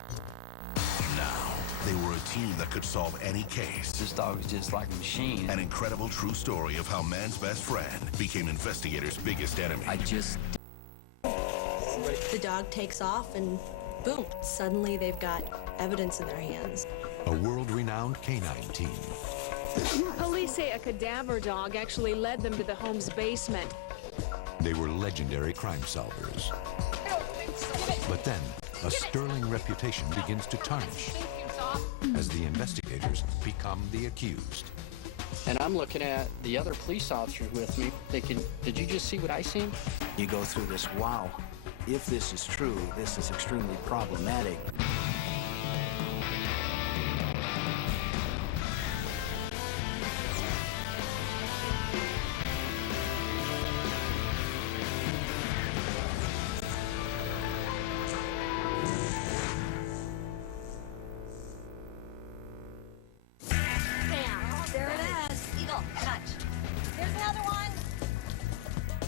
Now, they were a team that could solve any case. This dog is just like a machine. An incredible true story of how man's best friend became investigators' biggest enemy. The dog takes off and boom, suddenly they've got evidence in their hands. A world-renowned canine team. Police say a cadaver dog actually led them to the home's basement. They were legendary crime solvers. But then, a sterling reputation begins to tarnish as the investigators become the accused. And I'm looking at the other police officers with me, thinking, did you just see what I seen? You go through this, wow, if this is true, this is extremely problematic.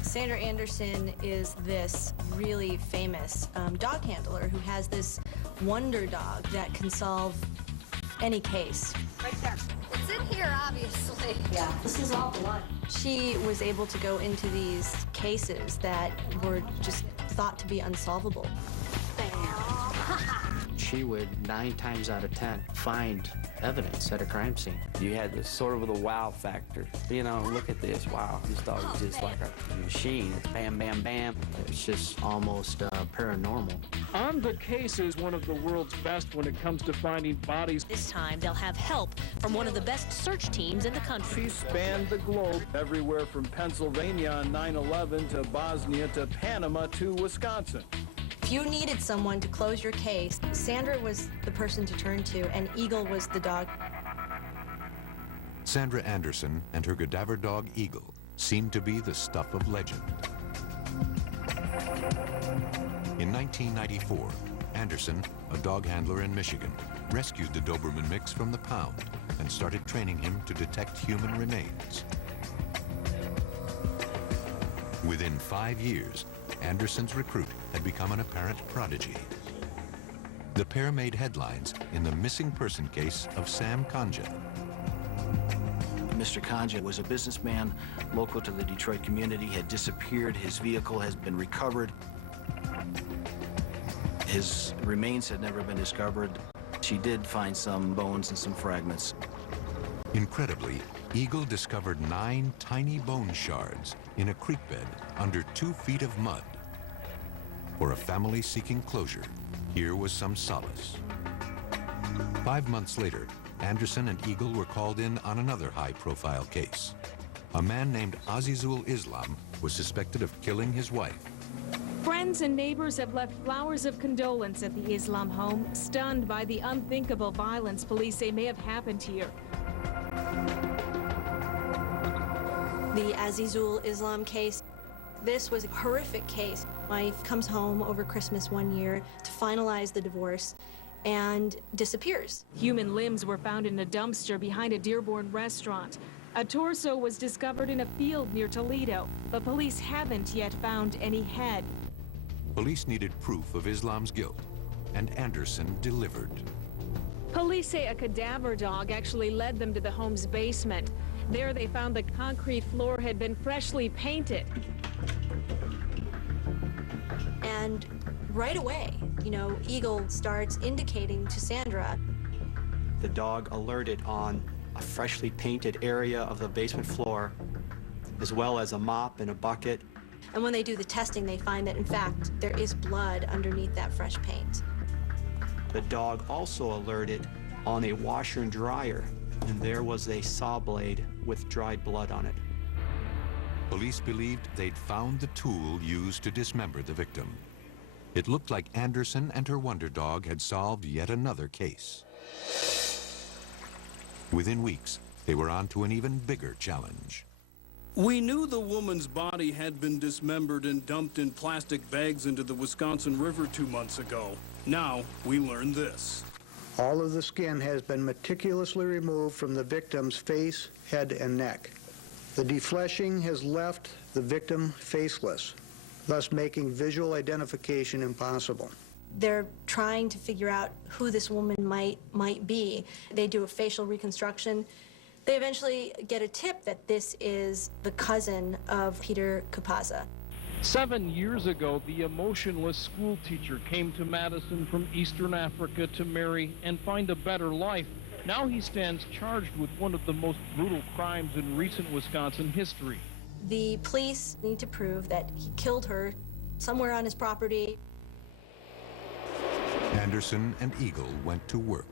Sandra Anderson is this really famous dog handler who has this wonder dog that can solve any case. Right there. It's in here, obviously. Yeah, this is all blood. She was able to go into these cases that were just thought to be unsolvable. She would 9 times out of 10 find evidence at a crime scene. You had this sort of the wow factor. You know, look at this. Wow, this dog is just like a machine. It's bam, bam, bam. It's just almost paranormal. On the Case is one of the world's best when it comes to finding bodies. This time, they'll have help from one of the best search teams in the country. She spanned the globe, everywhere from Pennsylvania on 9/11 to Bosnia to Panama to Wisconsin. If you needed someone to close your case, Sandra was the person to turn to, and Eagle was the dog. Sandra Anderson and her cadaver dog, Eagle, seemed to be the stuff of legend. In 1994, Anderson, a dog handler in Michigan, rescued the Doberman mix from the pound and started training him to detect human remains. Within 5 years, Anderson's recruit had become an apparent prodigy. The pair made headlines in the missing person case of Sam Conja. Mr. Conja was a businessman local to the Detroit community, had disappeared. His vehicle has been recovered. His remains had never been discovered. She did find some bones and some fragments. Incredibly, Eagle discovered 9 tiny bone shards in a creek bed under 2 feet of mud. For a family seeking closure, here was some solace. 5 months later, Anderson and Eagle were called in on another high-profile case. A man named Azizul Islam was suspected of killing his wife. Friends and neighbors have left flowers of condolence at the Islam home, stunned by the unthinkable violence police say may have happened here. The Azizul Islam case, this was a horrific case. Wife comes home over Christmas one year to finalize the divorce and disappears. Human limbs were found in a dumpster behind a Dearborn restaurant. A torso was discovered in a field near Toledo, but police haven't yet found any head. Police needed proof of Islam's guilt, and Anderson delivered. Police say a cadaver dog actually led them to the home's basement. There they found the concrete floor had been freshly painted. And right away, Eagle starts indicating to Sandra. The dog alerted on a freshly painted area of the basement floor, as well as a mop and a bucket. And when they do the testing, they find that, in fact, there is blood underneath that fresh paint. The dog also alerted on a washer and dryer, and there was a saw blade with dried blood on it. Police believed they'd found the tool used to dismember the victim. It looked like Anderson and her wonder dog had solved yet another case. Within weeks, they were on to an even bigger challenge. We knew the woman's body had been dismembered and dumped in plastic bags into the Wisconsin River 2 months ago. Now, we learn this. All of the skin has been meticulously removed from the victim's face, head, and neck. The defleshing has left the victim faceless, thus making visual identification impossible. They're trying to figure out who this woman might be. They do a facial reconstruction. They eventually get a tip that this is the cousin of Peter Kupaza. 7 years ago, the emotionless school teacher came to Madison from Eastern Africa to marry and find a better life. Now he stands charged with one of the most brutal crimes in recent Wisconsin history. The police need to prove that he killed her somewhere on his property. Anderson and Eagle went to work.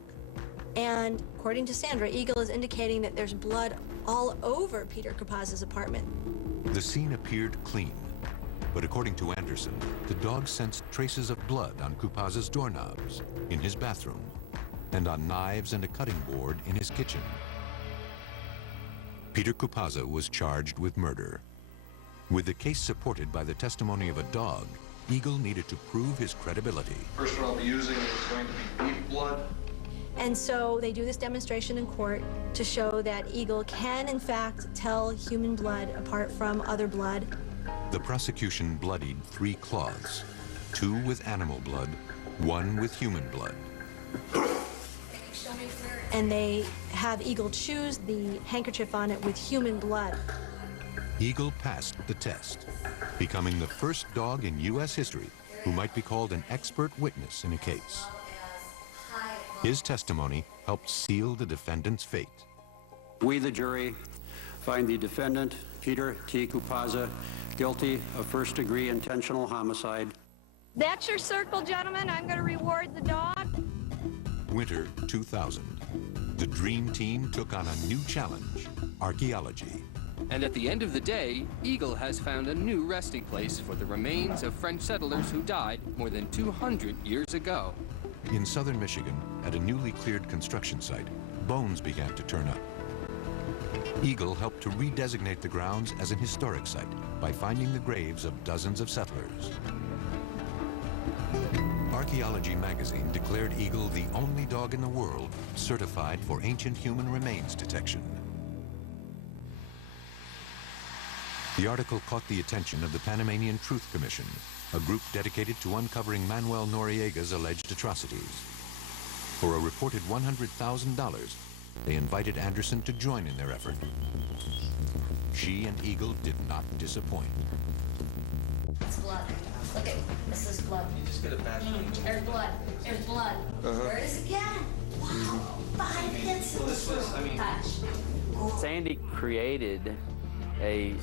And according to Sandra, Eagle is indicating that there's blood all over Peter Kupaza's apartment. The scene appeared clean, but according to Anderson, the dog sensed traces of blood on Kupaza's doorknobs, in his bathroom, and on knives and a cutting board in his kitchen. Peter Kupaza was charged with murder. With the case supported by the testimony of a dog, Eagle needed to prove his credibility. First one I'll be using is going to be beef blood. And so they do this demonstration in court to show that Eagle can, in fact, tell human blood apart from other blood. The prosecution bloodied 3 cloths, 2 with animal blood, 1 with human blood. And they have Eagle choose the handkerchief on it with human blood. Eagle passed the test, becoming the first dog in U.S. history who might be called an expert witness in a case. His testimony helped seal the defendant's fate. We, the jury, find the defendant, Peter T. Kupaza, guilty of first-degree intentional homicide. That's your circle, gentlemen. I'm going to reward the dog. Winter 2000. The Dream Team took on a new challenge, archaeology. And at the end of the day, Eagle has found a new resting place for the remains of French settlers who died more than 200 years ago. In southern Michigan, at a newly cleared construction site, bones began to turn up. Eagle helped to redesignate the grounds as an historic site by finding the graves of dozens of settlers. Archaeology magazine declared Eagle the only dog in the world certified for ancient human remains detection. The article caught the attention of the Panamanian Truth Commission, a group dedicated to uncovering Manuel Noriega's alleged atrocities. For a reported $100,000, they invited Anderson to join in their effort. She and Eagle did not disappoint. It's blood. Look at this is blood. You just get a bad There's blood. There's blood. Where is it again? Wow. 5 hits. Well, this was, I mean, Touch. Sandy created a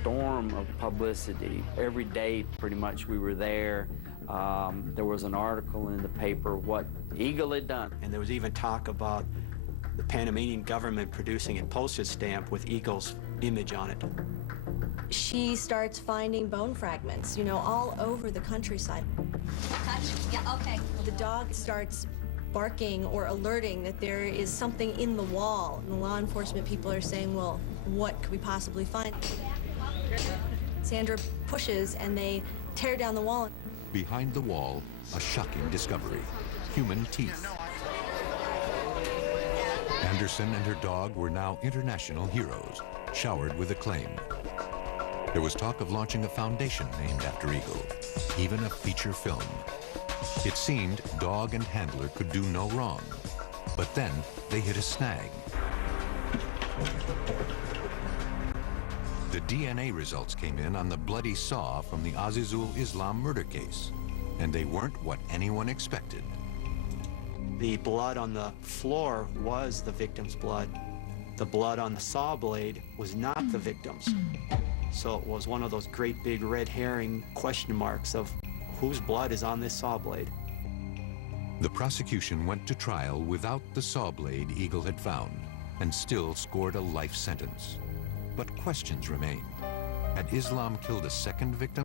storm of publicity. Every day, pretty much, we were there. There was an article in the paper what Eagle had done. And there was even talk about the Panamanian government producing a postage stamp with Eagle's image on it. She starts finding bone fragments, you know, all over the countryside. Touch. Yeah, okay. The dog starts barking or alerting that there is something in the wall. And the law enforcement people are saying, well, what could we possibly find? Sandra pushes and they tear down the wall. Behind the wall, a shocking discovery: human teeth. Anderson and her dog were now international heroes, showered with acclaim. There was talk of launching a foundation named after Eagle, even a feature film. It seemed dog and handler could do no wrong, but then they hit a snag. The DNA results came in on the bloody saw from the Azizul Islam murder case, and they weren't what anyone expected. The blood on the floor was the victim's blood. The blood on the saw blade was not the victim's. So it was one of those great big red herring question marks of whose blood is on this saw blade. The prosecution went to trial without the saw blade Eagle had found and still scored a life sentence. But questions remained. Had Islam killed a second victim?